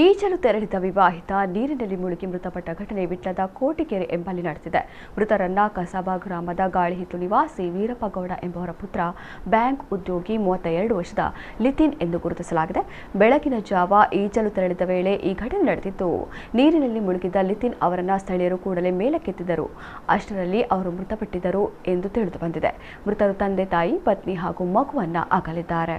ಈಜಲು ತೆರಳಿದ ವಿವಾಹಿತ ನೀರಿನಲ್ಲಿ ಮುಳುಗಿ ಮೃತಪಟ್ಟ ಘಟನೆ ವಿಟ್ಲದ ಕೋಟಿಕೆರೆ ಎಂಬಲ್ಲಿ ನಡೆದಿದೆ. ಮೃತರನ್ನ ಕಸಬಾ ಗ್ರಾಮದ ಗಾಳಿಹಿತ್ತು ನಿವಾಸಿ ವೀರಪ್ಪಗೌಡ ಎಂಬುವರ ಪುತ್ರ, ಬ್ಯಾಂಕ್ ಉದ್ಯೋಗಿ 32 ವರ್ಷದ ಲಿತಿನ್ ಎಂದು ಗುರುತಿಸಲಾಗಿದೆ. ಬೆಳಗಿನ ಜಾವ ಈಜಲು ತೆರಳಿದ ವೇಳೆ ಈ ಘಟನೆ ನಡೆದಿದ್ದು, ನೀರಿನಲ್ಲಿ ಮುಳುಗಿದ್ದ ಲಿತಿನ್ ಅವರನ್ನ ಸ್ಥಳೀಯರು ಕೂಡಲೇ ಮೇಲಕ್ಕೆತ್ತಿದ್ದರು. ಅಷ್ಟರಲ್ಲಿ ಅವರು ಮೃತಪಟ್ಟಿದ್ದರು ಎಂದು ತಿಳಿದು ಬಂದಿದೆ. ಮೃತರು ತಂದೆ, ತಾಯಿ, ಪತ್ನಿ ಹಾಗೂ ಮಗುವನ್ನ ಅಗಲಿದ್ದಾರೆ.